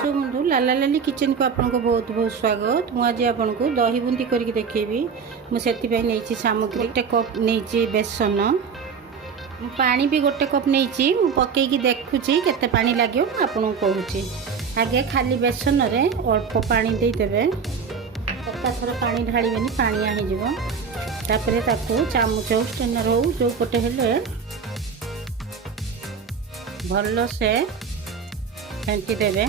दर्शक बंधु लाला लाली किचन को आपको बहुत बहुत स्वागत। मुझे आपको दही बुंदी करके देखेबी। मुझे नहीं सामग्री गोटे कप नहीं बेसन पानी भी गोटे कप नहीं पकईकी देखुची केते पानी लगे आपको कहूँ। आगे खाली बेसन रे अल्प पानी देदेवे थर पानी ढाड़े पानिया हो चामच हो स्टेनर हो जो पटे हेले भल से फेंटी देवे।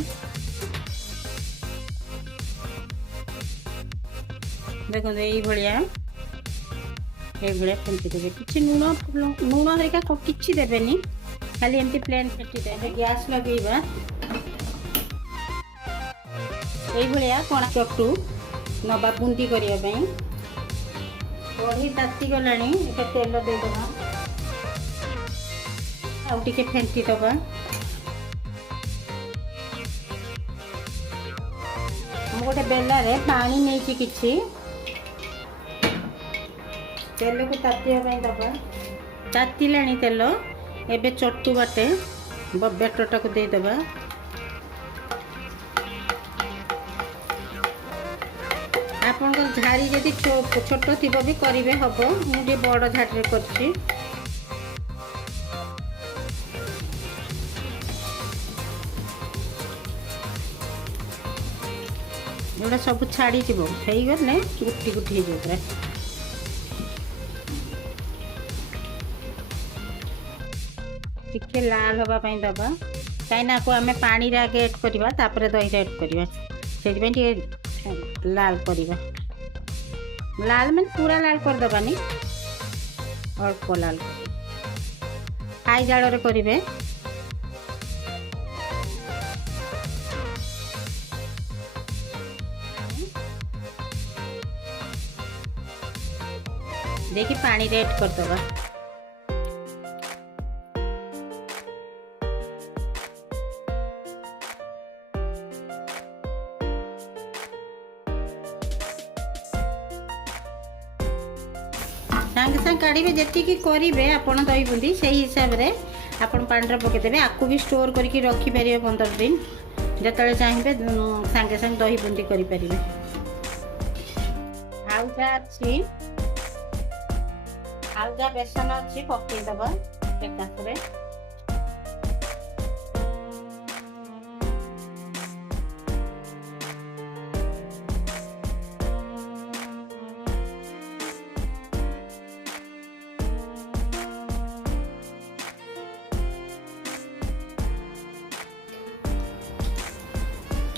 देखो ये फेंटी देवे कि लुण लुण हरिका कि देवेनि खाली एमती प्लेन फेंटी देवे। गैस लगेगा ये कणा चटू नवा बुंदी करने कढ़ी ताती गला तेल देदेवा आउटे फेंटी दबा। गोटे बेलारे पानी नहीं किछि तेल को तातीया दबा। तातिलाणी तेल एबे चट्टू बाटे बेटरटा को देदेवा। आपन झाड़ी जदि छोट थी भी करेंगे हम मुझे बड़ झाड़ी कर जोड़ा सब छाड़ी गले गुटी गुटी हो टिके लाल होगापाई दबा कहीं को आम पानी आगे एड करवा दही एड करवा से लाल करवा। लाल मैंने पूरा लाल करदबानी अल्प लाल हाई जाल करेंगे। देखिए पानी रेड करदबा। सांगे सांगे काढ़े जी करेंगे आपड़ दही बुंदी से हिसाब से आपड़ पानी पकईदेवे। आपको भी स्टोर करके रखिपारे 15 दिन जो चाहिए सांगे सांगे दही बुंदी करें। आउ जा अच्छी आउ जा बेसन अच्छी पकईदबा एकाथरे।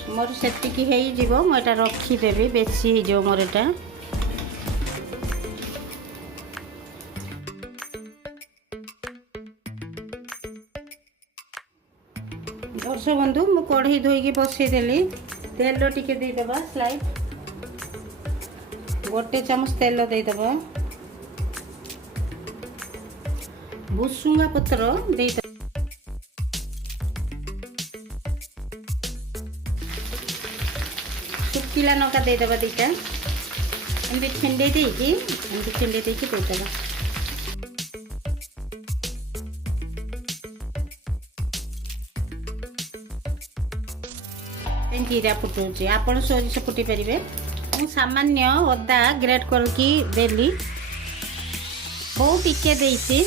मोर सेतिकी हो मोटा रखीदेवी बेसी हो मोर एटा। दर्शक बंधु मु कढ़ई धोईकी बसईदेली तेल टिके देदेबा स्लाइड गोटे चामच तेल देदेबा। भुसुंगा पत्र देदेबा शुखिला नौका देदेबा दीटा एमती छेंडे देदेबा। जीरा फुटाऊँ आपड़ सोरिष फुटी पारे। सामान्य अदा ग्रेट करके देली बहुत टिके देसी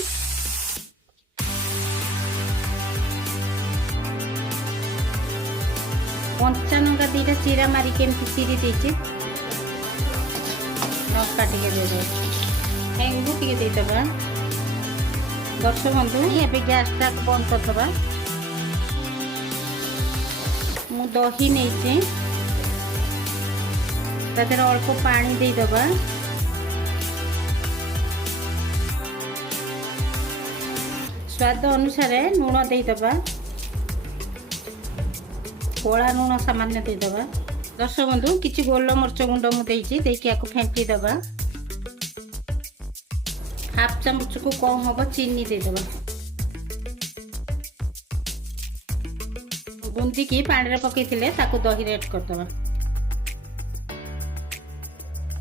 कंचा लंका दीटा चिरा मारिक चिरी देती लंका टे दे हेंगू टे देदेबा। दर्शक बंधु ये गैस टाक बंद करदबा। मु दही नहीं अल्प पानी देदेबा। स्वाद अनुसार लुण देदेबा कला लुण सामान्य देदेबा। दर्शक बंधु किसी गोल मरच गुंड मुझे फेंटी दबा। हाफ चामच को कम हम चीनी देदेबा। बुंदी की पानी रे पकई दही रेड करदबा।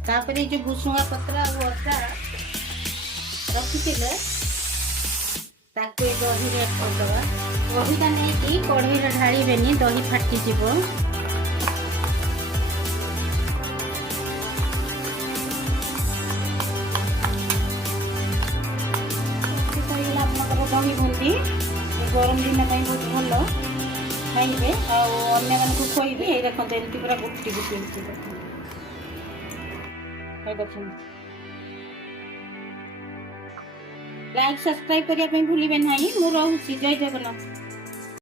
तापर जो भुसुंगा पत्र और अदा रखी दही ऐड करदे दहीटा नहीं कढ़ई ढाड़बेनि दही फाटिଯିब दही बुंदी गरम दिन बहुत भल खाइबे आने मानक खुआइबे ये देखते एमती पूरा गुटी गुटी देखते लाइक सब्सक्राइब करने भूलिए ना। मुझे जय जगन्नाथ।